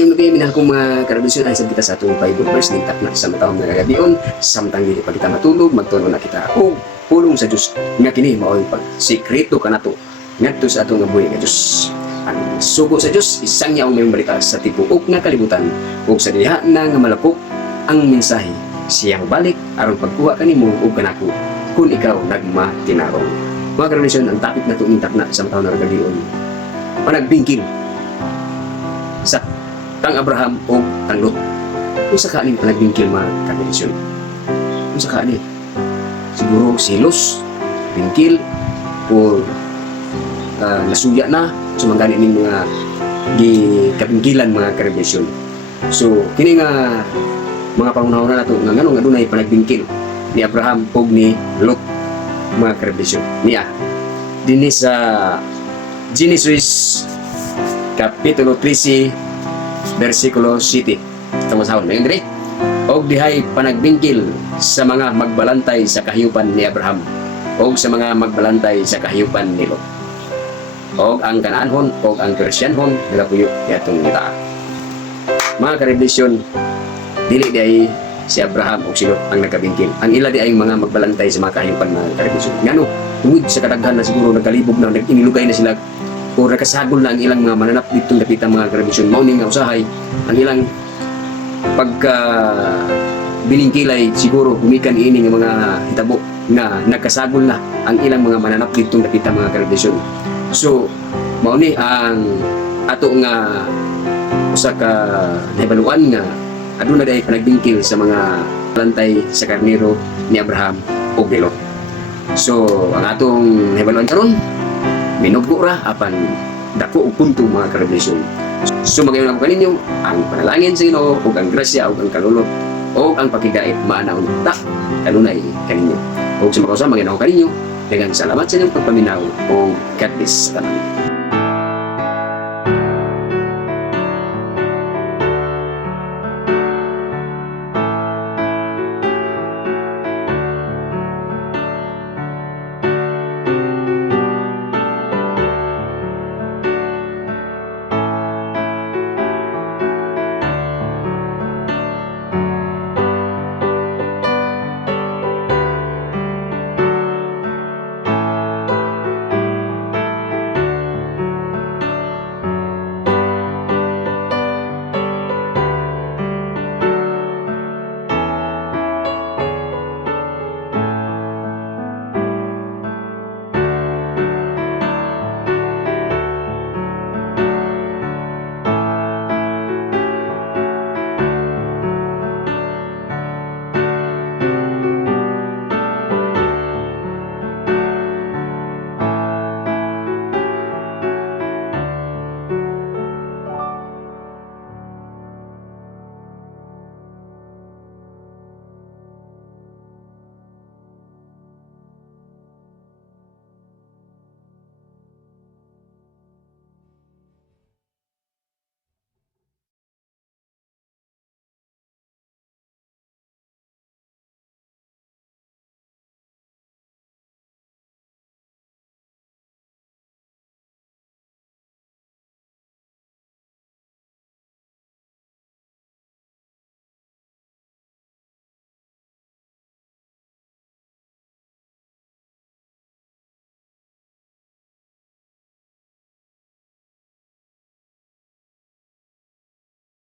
Yung kayo minahal kong mga karabisyon ay sabita sa atong Bible verse ning takna sa matawang nga gabion samtang dili pa kita matulog magtulo na kita o pulong sa Dios nga kini mao pag sikreto kanato ngadto sa atong buhi nga Dios. Ang sugo sa Dios isang yaong may balita sa tibuok nga kalibutan ug sa diha na nga malapok ang mensahe siyang balik aron pagkuha kanimo ug kanako kung ikaw nagmatinarong. Mga karabisyon, ang topic na ning takna sa matawang nga gabion panagbingking sa tang Abraham o tang Lot. Kung sa kanin panagbingkil mga kabisyon. Kung sa kanin, siguro silos, bingkil, o nasuya na, sumangganin ng mga kabingkilan mga kabisyon. So, kini nga mga pangunahon na ito, nga nga dunay panagbingkil ni Abraham o ni Lot mga kabisyon. Niya, dinis sa Genesis Kapitulo 13 versikulo 7 tungod sa hon diri og dihay panagbingkil sa mga magbalantay sa kahiyupan ni Abraham og sa mga magbalantay sa kahiyupan ni Lot og ang Kanaanhon og ang Persyanhon nagapuyo atong kita. Mga kariblisyon, dili diay si Abraham og si Lot ang nagkabingkil, ang ila diay mga magbalantay sa mga kahiyupan mga kariblisyon. Ngano tungod sa kadaghan na siguro nagkalibog na nag-inilugay na sila o nakasagol na ang ilang mga mananap dito napitang mga karabisyon. Mauning nga usahay ang ilang pagka biningkilay siguro gumikan ini nga mga hitabo nga nagkasagol na ang ilang mga mananap dito napitang mga karabisyon. So mauni ang ato nga usa ka nahibaluan nga aduna day panagbingkil sa mga lantay sa karnero ni Abraham o ni Lot. So ang atong nahibaluan karon minugo ra apan dako og punto mga karabisyon. So magayon ako kaninyo ang panalangin sa Ginoo ug ang grasya ug ang kalulot ug ang pakigait maanaw ta kanunay kaninyo. Ug sa makausa magayon ako kaninyo daghang salamat sa inyong pagpaminaw ug God bless sa tanan.